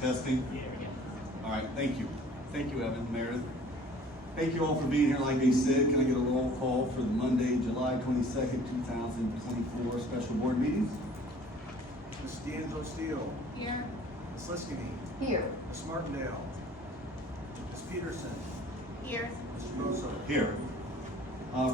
Testing? All right, thank you. Thank you, Evan, Meredith. Thank you all for being here. Like they said, can I get a roll call for the Monday, July 22nd, 2024 special board meeting? Ms. D'Angelo Steele. Here. Ms. Liskini. Here. Ms. Martindale. Ms. Peterson. Here. Mr. Bosso. Here.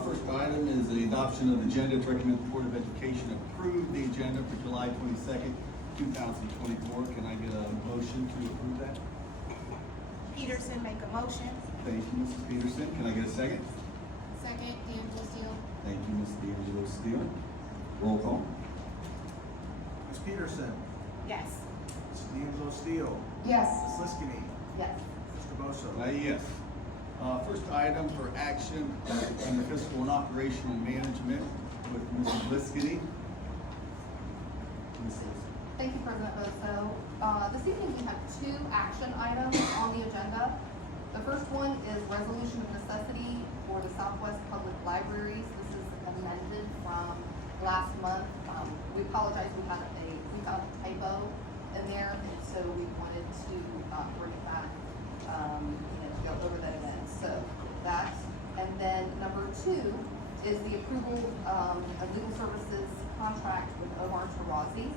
First item is the adoption of the agenda to recommend the Board of Education approve the agenda for July 22nd, 2024. Can I get a motion to approve that? Peterson make a motion. Thank you, Mrs. Peterson. Can I get a second? Second, D'Angelo Steele. Thank you, Ms. D'Angelo Steele. Roll call. Ms. Peterson. Yes. Ms. D'Angelo Steele. Yes. Ms. Liskini. Yes. Mr. Bosso. Yes. First item for action under fiscal and operational management with Mrs. Liskini. Thank you, President Bosso. This evening we have two action items on the agenda. The first one is resolution of necessity for the Southwest Public Libraries. This is amended from last month. We apologize, we found a typo in there, and so we wanted to bring it back, to go over that again. So that, and then number two is the approval of legal services contract with Omar Tarazi.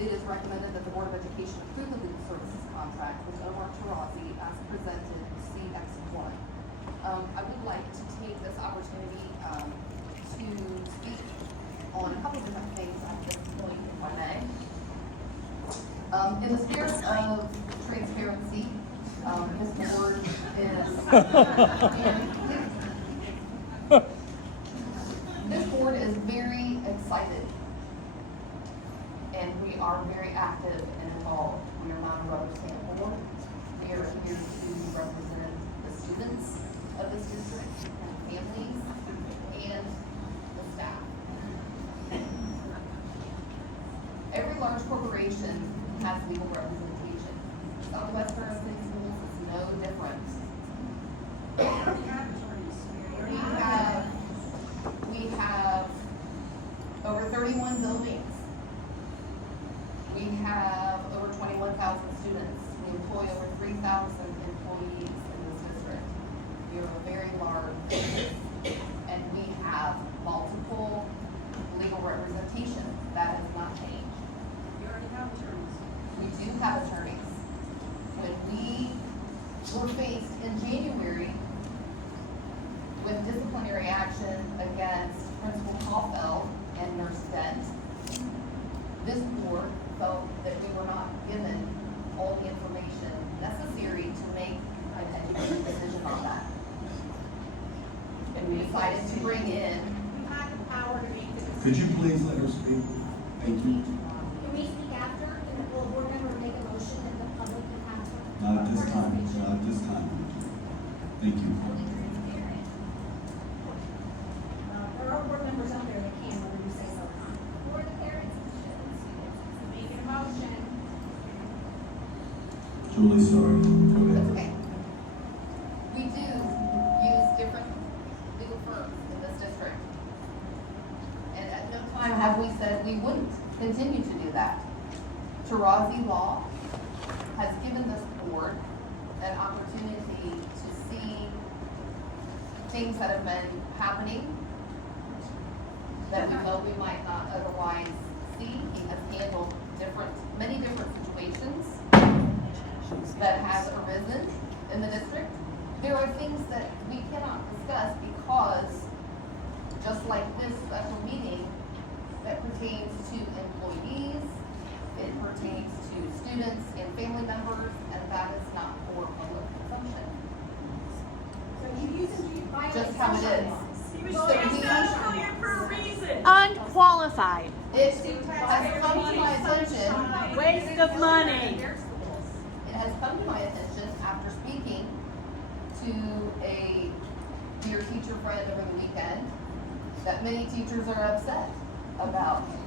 It is recommended that the Board of Education approve the legal services contract with Omar Tarazi as presented CX1. I would like to take this opportunity to speak on a couple of different things at this point, if I may. In the spirit of transparency, this board this board is very excited, and we are very active and involved. We are not a rubber stamp board. We are here to represent the students of this district, and families, and the staff. Every large corporation has legal representation. Southwestern City Schools is no different. We have over 31 buildings. We have over 21,000 students. We employ over 3,000 employees in this district. We are a very large business, and we have multiple legal representation. That has not changed. You already have attorneys. We do have attorneys. When we were faced in January with disciplinary action against Principal Kaufeld and Nurse Dent, this board felt that we were not given all the information necessary to make an educated decision on that. And we decided to bring in. We had the power to make the decision. Could you please let her speak? Thank you. Can we speak after, and then will a board member make a motion and the public can have? Not at this time, not at this time. Thank you. There are board members out there that can, whether you say so or not. For the parents and students, making a motion. Julie, sorry. Go That's ahead. okay. We do use different legal firms in this district. And at no time have we said we wouldn't continue to do that. Tarazi Law has given this board an opportunity to see things that have been happening that we know we might not otherwise see. He has handled many different situations that have arisen in the district. There are things that we cannot discuss because, just like this special meeting, that pertains to employees, it pertains to students and family members, and that is not for public consumption. So you violate Just how it sunshine is. laws. So he- for a reason. Unqualified. It has come to my attention. Waste of money. It has come to my attention after speaking to a dear teacher friend over the weekend that many teachers are upset about this.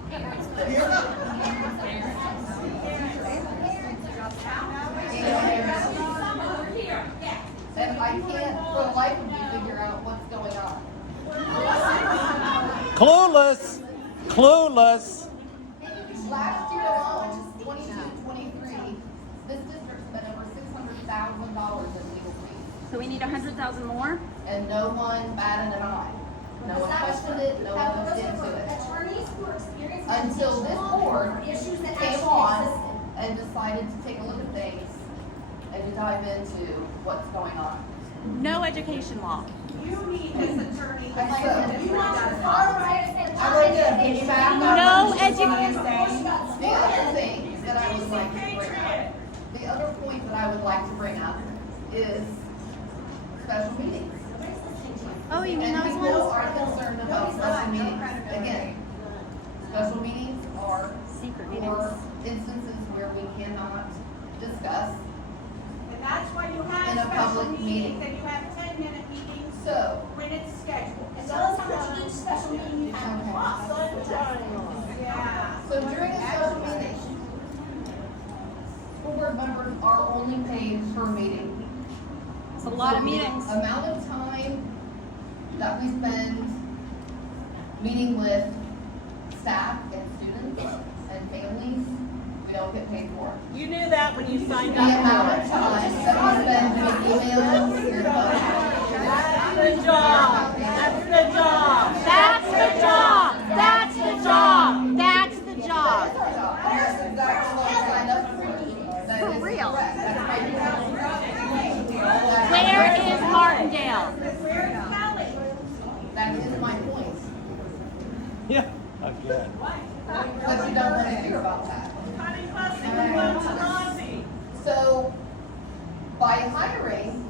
And I can't for the life of me figure out what's going on. Clueless. Last year alone, 22, 23 we need 100,000 more? And no one batted an eye. No one questioned it, no one looked into it. Attorneys who are experienced. Until this board Issues that came actually on existed. and decided to take a look at things and to dive into what's going on. No education law. You need this attorney. I like that. You want to authorize and I like to piggyback on No what you're education. saying. The other thing that I would like to bring up, the other point that I would like to bring up is special meetings. Oh, you mean And those people ones? are concerned about special meetings. Again, special meetings are Secret for meetings. instances where we cannot discuss. And that's why you In have a special public meetings, meeting. and you have 10-minute meetings So, when it's scheduled. As well as how much each special meeting you have. Yeah. so during a special meeting, school board members are only paid per meeting. It's a lot So of the meetings. amount of time that we spend meeting with staff and students and families, we don't get paid for. You knew that when you signed The up amount for of it. time that we spend with emails, your That's the job. That's the job. That's the job. That's the job. That's the job. That's exactly what I signed up for. That For is real. correct. That's my Where is Martindale? Where's Kelly? That is my point. Yeah, again. But you don't want to hear about that. Connie Fussy, Omar Tarazi. So, by hiring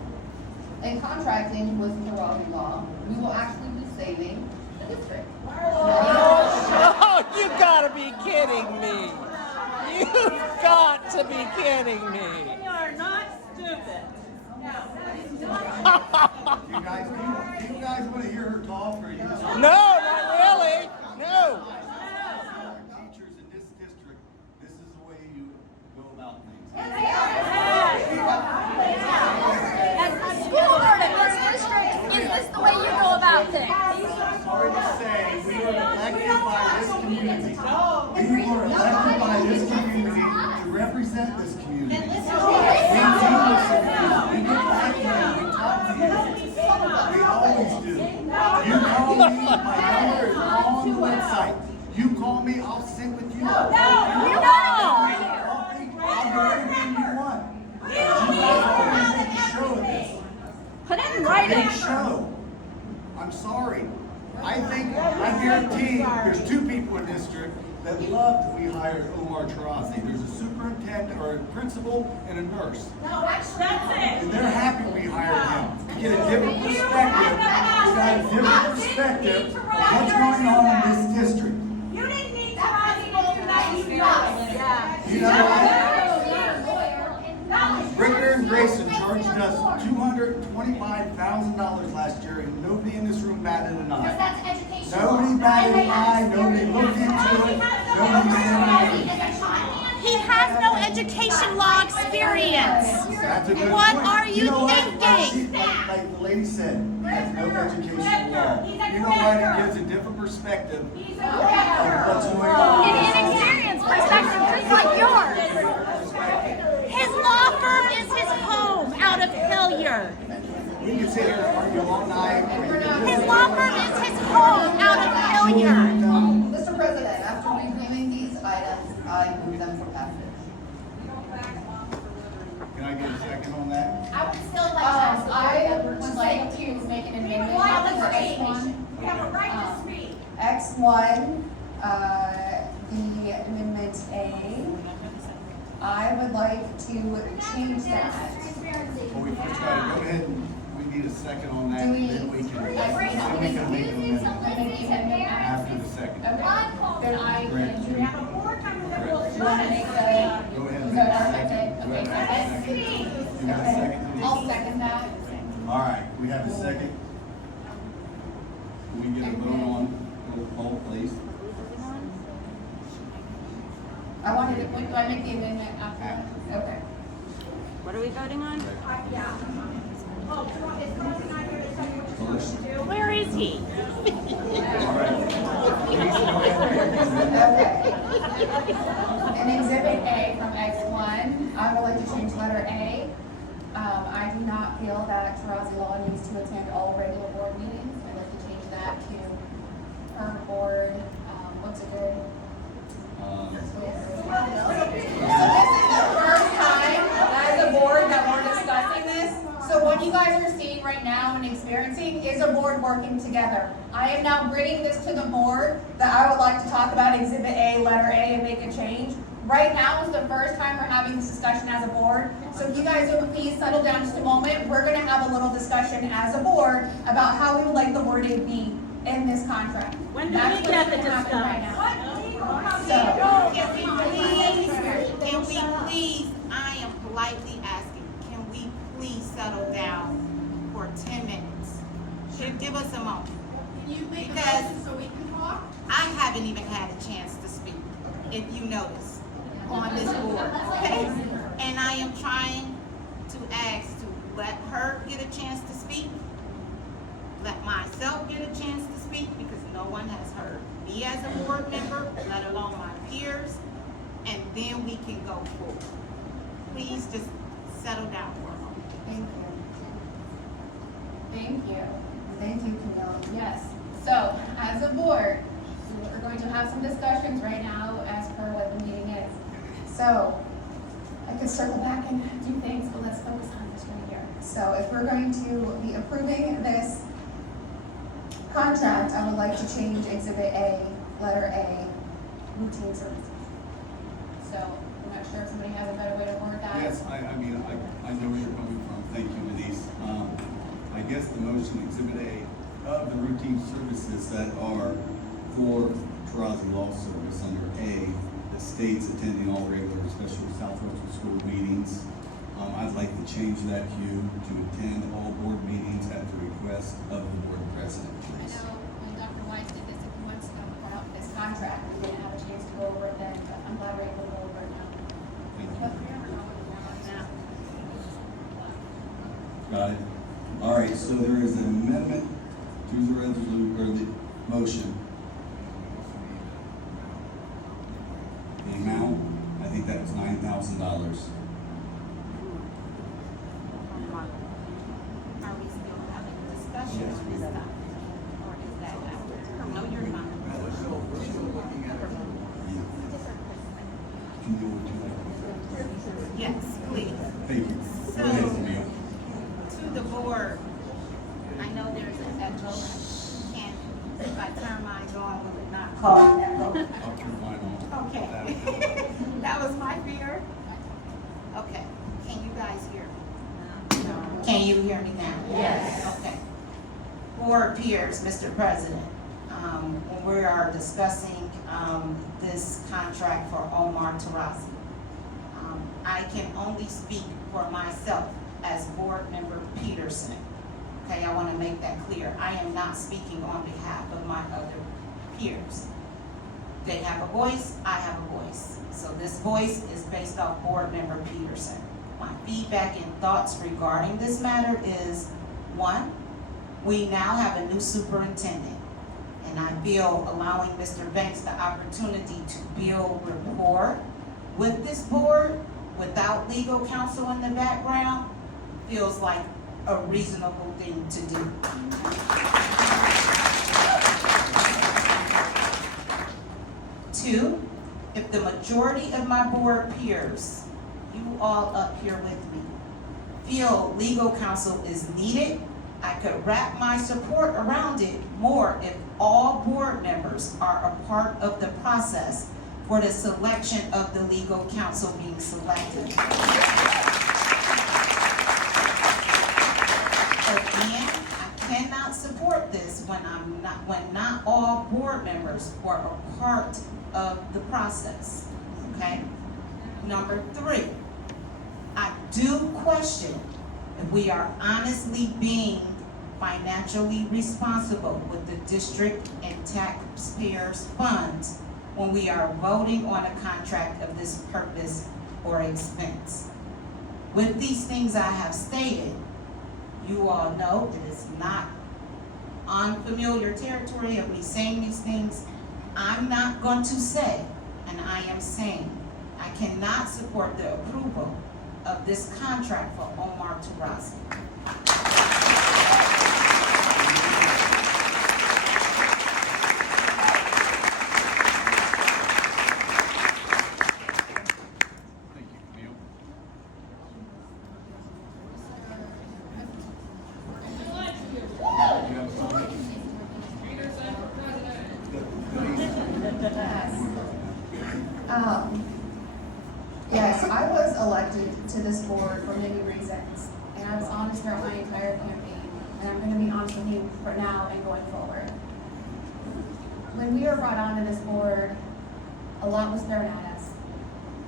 and contracting with Tarazi Law, we will actually be saving the district. Oh, you gotta be kidding me. You've got to be kidding me. We are not stupid. You guys want to hear her talk, or you just? No, not really. No. Teachers in this district, this is the way you go about things. As a school board in this district, is this the way you go about things? Sorry to say, we were elected by this community. We were elected by this community to represent this community. We deal with this community. We get back here, we talk to you. We always do. You call me, my number is on the website. You call me, I'll sit with you. I'll do anything you want. You guys are a big show of this. Put it in Big writing. show. I'm sorry. I guarantee there's two people in district that loved we hired Omar Tarazi. There's a superintendent or a principal and a nurse. That's it. And they're happy we hired him. To get a different perspective. He's got a different perspective of what's going on in this district. You didn't need Tarazi to do that, you know. You know what? Ricker and Grayson charged us $225,000 last year, and nobody in this room batted an Because eye. that's educational. Nobody batted an eye, nobody looked into it, nobody said anything. He has no education law experience. That's a good What point. are you know what? thinking? Like the lady said, he has no education law. You know what? It gives a different perspective of He's a what's director. going on. An inexperienced perspective just like yours. His law firm is his home out of Hilliard. We can sit here and argue all night. or you can His listen. law firm is his home out of Hilliard. Mr. President, after reviewing these items, I move them for passage. Can I get a second on that? I would still like to ask I the would like to make an We would amendment like for to speak. X1. We have a right to speak. X1, the amendment A, I would like to change that. Well, we first gotta go ahead and we need a second on that, Do we- then we can make Confusing to an listen to amendment parents. after the second. Then I Correct. We have a board member that will you want to make judge. the, Go ahead and so make a that's second. okay, Do I okay, have a second? Speak. You got a second? I'll second that. All right, we have a second. Can we get a vote on roll call, please? I wanted to, do I make the amendment after? Okay. What are we voting on? Yeah. Oh, is Tarazi not here to tell you what you're supposed to do? Where is he? All right. Please go ahead and make the amendment. Okay. In Exhibit A from X1, I would like to change letter A I do not feel that Tarazi Law needs to attend all regular board meetings. I'd like to change that to her board, what's a good? So this is the first time as a board that we're discussing this. So what you guys are seeing right now and experiencing is a board working together. I am now bringing this to the board that I would like to talk about Exhibit A, letter A, and make a change. Right now is the first time we're having this discussion as a board. So if you guys would please settle down just a moment, we're gonna have a little discussion as a board about how we would like the wording be in this contract. When do That's we what's get the gonna happen right discussion? now. Can we please, I am politely asking, can we please settle down for 10 minutes? Give us a moment. Can you make a Because- motion so we can talk? I haven't even had a chance to speak, if you notice, on this board, okay? And I am trying to ask to let her get a chance to speak, let myself get a chance to speak, because no one has heard me as a board member, let alone my peers, and then we can go forward. Please just settle down for a moment. Thank you. Thank you. Thank you, Camille. Yes. So, as a board, we're going to have some discussions right now as per what the meeting is. So, I could circle back and do things, but let's focus on this right here. So, if we're going to be approving this contract, I would like to change Exhibit A, letter A, routine services. So, I'm not sure if somebody has a better way to word that. Yes, I mean, I know where you're coming from. Thank you, Denise. I guess the motion, Exhibit A, of the routine services that are for Tarazi Law Service under A, the states attending all regular and special Southwestern school meetings. I'd like to change that hue to attend all board meetings at the request of the board president, I please. know when Dr. Weiss did this a few months ago about this contract, we didn't have a chance to go over it then, but I'm glad we're able to go over it now. Thank you. Got it. All right, so there is an amendment to the resolution, or the motion. The amount, I think that was $9,000. Are we still having a discussion Yes, on we this are. topic? Or is that after? No, you're fine. We're still looking at it. Can you do that? Yes, please. Thank you. So- Go ahead, Camille. To the board, I know there's an echo. Can, if I turn mine on, will it not cause echo? I'll turn mine on. Okay. That was my fear. Okay, can you guys hear me? Can you hear me now? Yes. Okay. Board peers, Mr. President, when we are discussing, this contract for Omar Tarazi, I can only speak for myself as board member Peterson. Okay, I want to make that clear. I am not speaking on behalf of my other peers. They have a voice, I have a voice. So this voice is based off board member Peterson. My feedback and thoughts regarding this matter is, one, we now have a new superintendent. And I feel allowing Mr. Banks the opportunity to build rapport with this board without legal counsel in the background feels like a reasonable thing to do. Two, if the majority of my board peers, you all up here with me, feel legal counsel is needed, I could wrap my support around it more if all board members are a part of the process for the selection of the legal counsel being selected. Again, I cannot support this when not all board members were a part of the process, okay? Number three, I do question if we are honestly being financially responsible with the district and taxpayers' funds when we are voting on a contract of this purpose or expense. With these things I have stated, you all know it is not unfamiliar territory of me saying these things. I'm not going to say, and I am saying, I cannot support the approval of this contract for Omar Tarazi. Thank you, Camille. You have a comment? Yes, I was elected to this board for many reasons, and I was honest throughout my entire campaign, and I'm gonna be honest with you for now and going forward. When we were brought onto this board, a lot was thrown at us,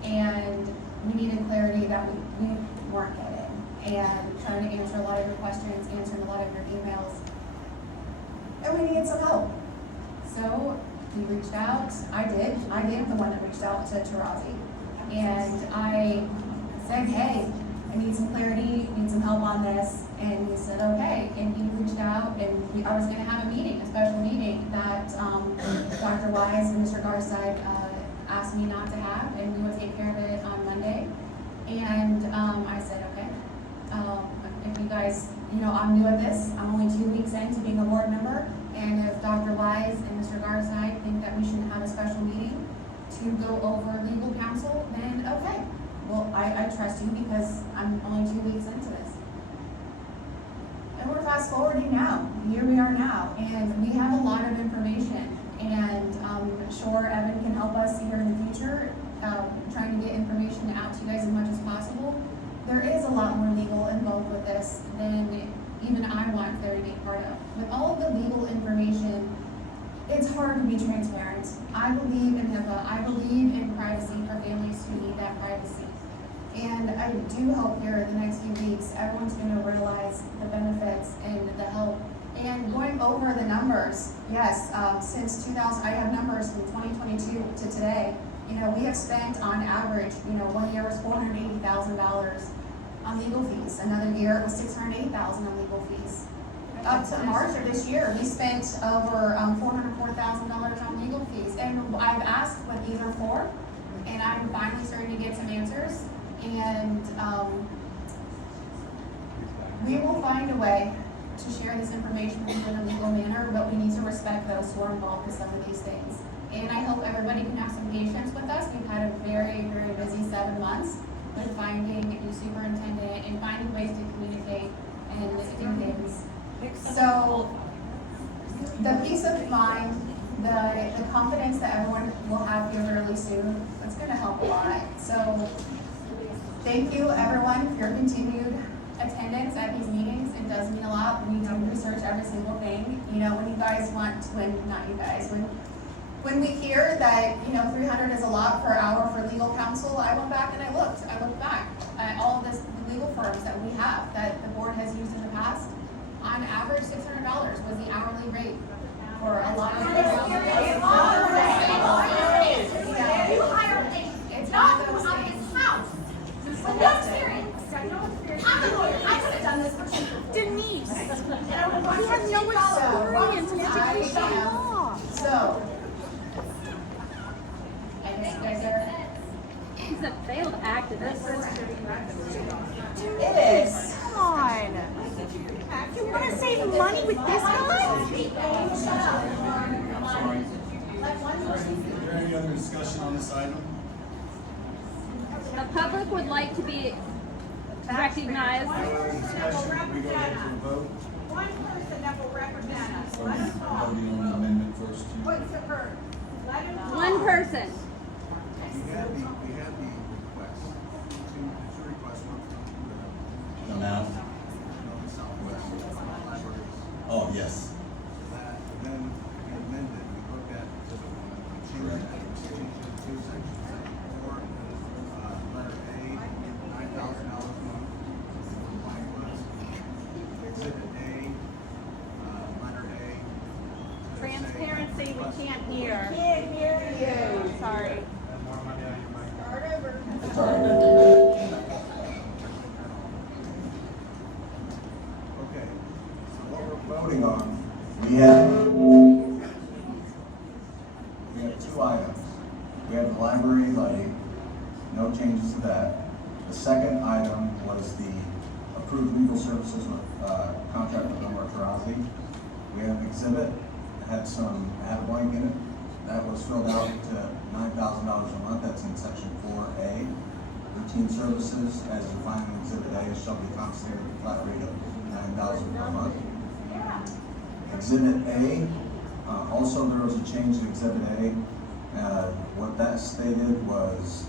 and we needed clarity that we weren't getting, and trying to answer a lot of your questions, answering a lot of your emails, and we needed some help. So we reached out, I am the one that reached out to Tarazi. And I said, hey, I need some clarity, need some help on this. And he said, okay. And he reached out, and I was gonna have a meeting, a special meeting that Dr. Wise and Mr. Garside asked me not to have, and we would take care of it on Monday. And I said, okay, if you guys, I'm new at this, I'm only 2 weeks into being a board member, and if Dr. Wise and Mr. Garside think that we should have a special meeting to go over legal counsel, then okay. Well, I trust you because I'm only 2 weeks into this. And we're fast forwarding now, here we are now, and we have a lot of information, and sure Evan can help us here in the future, trying to get information out to you guys as much as possible. There is a lot more legal involved with this than even I want there to be part of. With all of the legal information, it's hard to be transparent. I believe in HIPAA. I believe in privacy for families who need that privacy. And I do hope here in the next few weeks, everyone's going to realize the benefits and the help. And going over the numbers, yes, since 2000, I have numbers from 2022 to today. We have spent on average, 1 year was $480,000 on legal fees. Another year it was $608,000 on legal fees. Up to March of this year, we spent over $404,000 on legal fees. And I've asked what these are for, and I'm finally starting to get some answers. And we will find a way to share this information in a legal manner, but we need to respect those who are involved in some of these things. And I hope everybody can have some patience with us. We've had a very, very busy 7 months with finding a new superintendent and finding ways to communicate and do things. So the peace of mind, the confidence that everyone will have here really soon, it's going to help a lot. So thank you everyone for your continued attendance at these meetings. It does mean a lot. We do research every single thing. When you guys when we hear that 300 is a lot per hour for legal counsel, I went back and I looked back at all of the legal firms that we have that the board has used in the past. On average, $600 was the hourly rate for a lot of it's not those things. No experience. I'm a lawyer. I could have done this for cheaper. Denise, we have no experience in education law. So, I guess you guys are. He's a failed activist. It is. Come on. You want to save money with this guy? I'm sorry. Is there any other discussion on this item? The public would like to be recognized. No other discussion? We go ahead to a vote? One person that will represent us. Or Let we us talk. voting on the amendment first? What's the first? Let him talk. One person. We had the request, two requests, one from Amount? the Southwest libraries. Oh, yes. That, then we amended, we looked at, changed to section 4, letter A, $9,000 a month. Line was exhibit A, letter A. Transparency, we can't hear. Can't hear you. Sorry. Start over. Okay, So what we're voting on, we have two items. We have the library lighting, no changes to that. The second item was the approved legal services contract with Omar Tarazi. We have an exhibit, had a blank in it, that was filled out to $9,000 a month, that's in section 4A. Routine services as defined in exhibit A shall be compensated at a flat rate of $9,000 per month. Exhibit A, also there was a change in exhibit A. What that stated was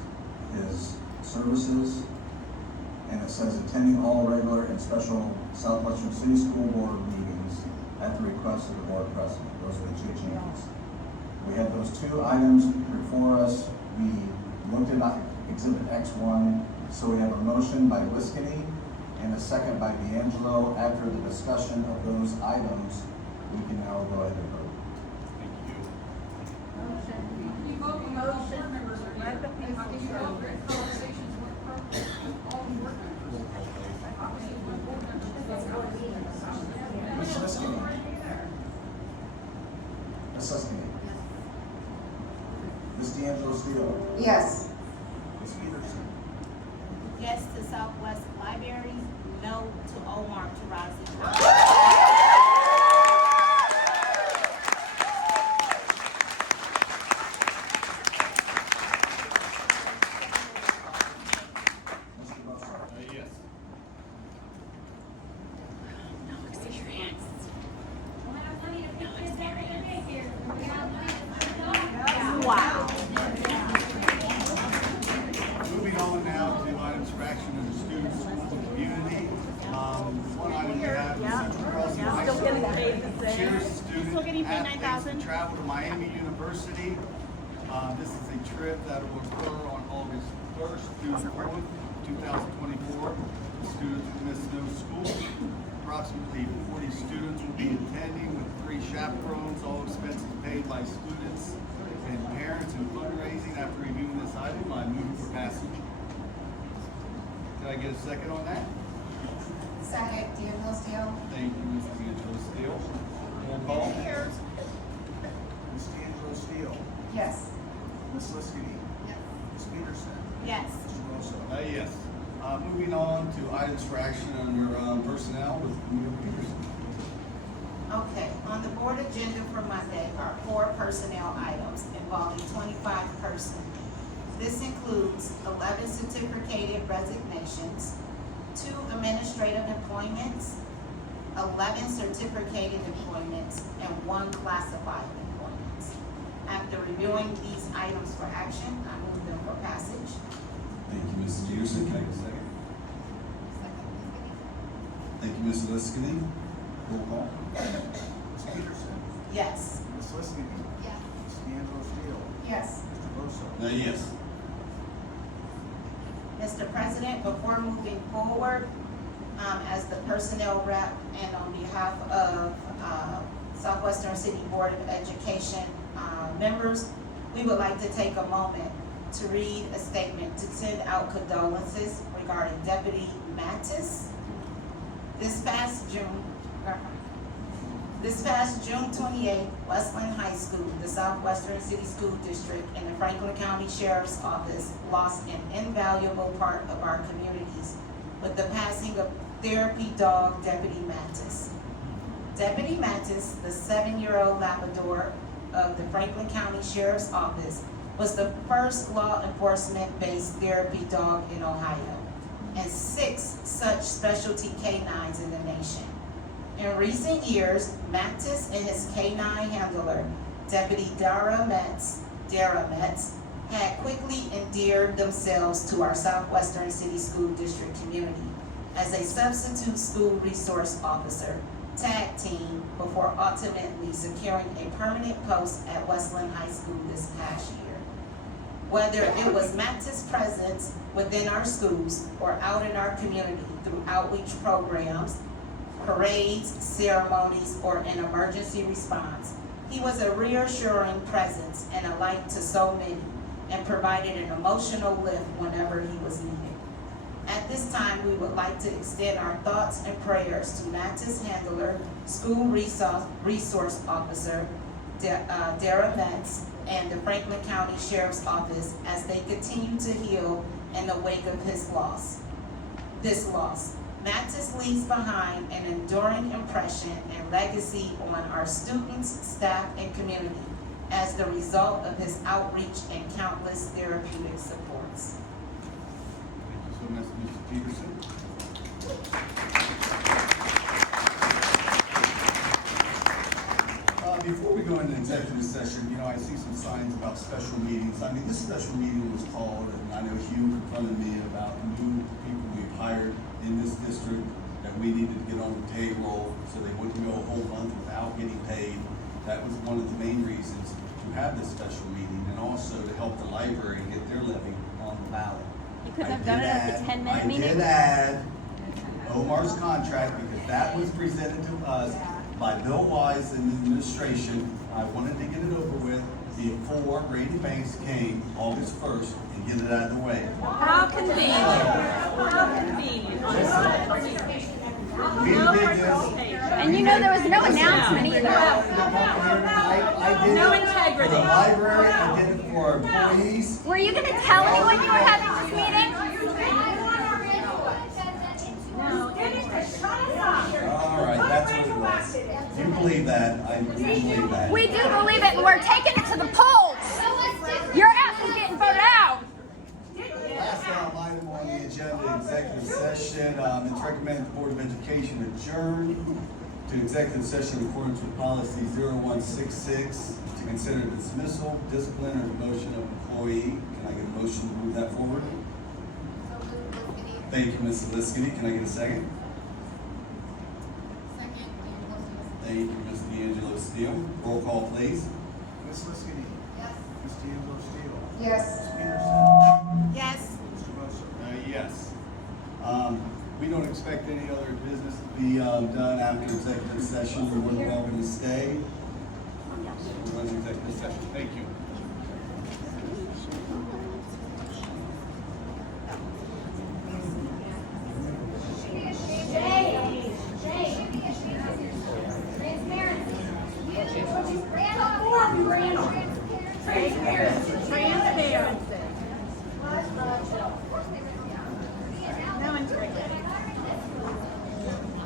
his services, and it says attending all regular and special Southwestern City School Board meetings at the request of the board president. Those are the two changes. We had those two items before us. We looked at exhibit X1, so we have a motion by Liskini and a second by D'Angelo. After the discussion of those items, we can now go ahead and vote. Ms. Liskini. Ms. Liskini. Ms. D'Angelo Steele. Yes. Ms. Peterson. Yes to Southwest Libraries, no to Omar Tarazi. Mr. Bosso. Yes. Wow. Moving on now to items for action in the students, school, and community. One item we have is Central Crossing High Still getting School paid the same. cheers Still student getting paid athletes to $9,000. travel to Miami University. This is a trip that will occur on August 1st through 4th, 2024. The students will miss no school. Approximately 40 students will be attending with 3 chaperones, all expenses paid by students and parents and fundraising. After reviewing this item, I move for passage. Can I get a second on that? Second, D'Angelo Steele. Thank you, Ms. D'Angelo Steele. Roll call. Ms. D'Angelo Steele. Yes. Ms. Liskini. Yes. Ms. Peterson. Yes. Mr. Bosso. Yes. Moving on to items for action under personnel with Commissioner Peterson. Okay, on the board agenda for Monday are 4 personnel items involving 25 persons. This includes 11 certificated resignations, 2 administrative employments, 11 certificated employments, and 1 classified employment. After reviewing these items for action, I move them for passage. Thank you, Mrs. Peterson. Can I get a second? Thank you, Ms. Liskini. Roll call. Ms. Peterson. Yes. Ms. Liskini. Yes. Ms. D'Angelo Steele. Yes. Mr. Bosso. Yes. Mr. President, before moving forward, as the personnel rep and on behalf of Southwestern City Board of Education members, we would like to take a moment to read a statement to send out condolences regarding Deputy Mattis. This past June 28, Westland High School, the Southwestern City School District, and the Franklin County Sheriff's Office lost an invaluable part of our communities with the passing of therapy dog Deputy Mattis. Deputy Mattis, the 7-year-old Labrador of the Franklin County Sheriff's Office, was the first law enforcement-based therapy dog in Ohio, and 6 such specialty canines in the nation. In recent years, Mattis and his canine handler, Deputy Dara Metz, had quickly endeared themselves to our Southwestern City School District community as a substitute school resource officer, tag team, before ultimately securing a permanent post at Westland High School this past year. Whether it was Mattis' presence within our schools or out in our community through outreach programs, parades, ceremonies, or an emergency response, he was a reassuring presence and a light to so many, and provided an emotional lift whenever he was needed. At this time, we would like to extend our thoughts and prayers to Mattis' handler, school resource officer, Dara Metz, and the Franklin County Sheriff's Office as they continue to heal in the wake of this loss. Mathis leaves behind an enduring impression and legacy on our students, staff, and community as the result of his outreach and countless therapeutic supports. Thank you so much, Mr. Peterson. Before we go into executive session, I see some signs about special meetings. This special meeting was called, and I know Hugh confronted me about new people we've hired in this district that we needed to get on the payroll, so they wouldn't go a whole month without getting paid. That was one of the main reasons to have this special meeting, and also to help the library get their levy on the ballot. You couldn't have done it at the 10-minute meeting? I did add Omar's contract because that was presented to us by Bill Wise and the administration. I wanted to get it over with before Brady Banks came August 1st and get it out of the way. How convenient. How convenient. We No did this. participation. And there was no announcement either. I did No it integrity. for the library, I did it for our employees. Were you going to tell anyone you were having this meeting? All right, that's what it was. You believe that, I believe that. We do believe it, and we're taking it to the polls. Your ass is getting voted out. Last item on the agenda, executive session. It's recommended the Board of Education adjourn to executive session in accordance with policy 0166 to consider dismissal, discipline, or demotion of employee. Can I get a motion to move that forward? Thank you, Ms. Liskity. Can I get a second? Thank you, Ms. D'Angelo Steele. Roll call, please. Ms. Liskini. Yes. Ms. D'Angelo Steele. Yes. Ms. Peterson. Yes. Mr. Moser. Yes. We don't expect any other business to be done after executive session. You're more than welcome to stay. We're going to executive session. Thank you.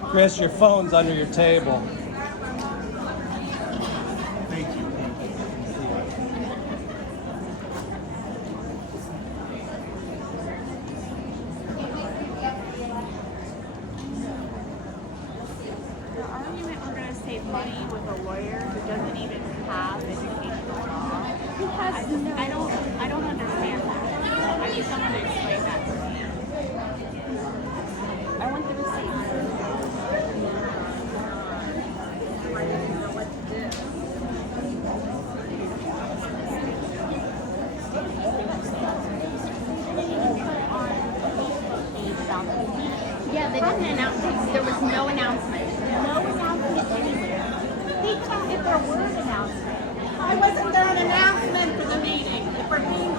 Chris, your phone's under your table. Thank you. The argument we're going to save money with a lawyer who doesn't even have educational law. Who has no? I don't understand that. I need someone to explain that to me. I want the receipts. I don't know what to do. Yeah, they didn't announce it. There was no announcement. No announcement anywhere. If there were an announcement. Why wasn't there an announcement for the meeting? If we're being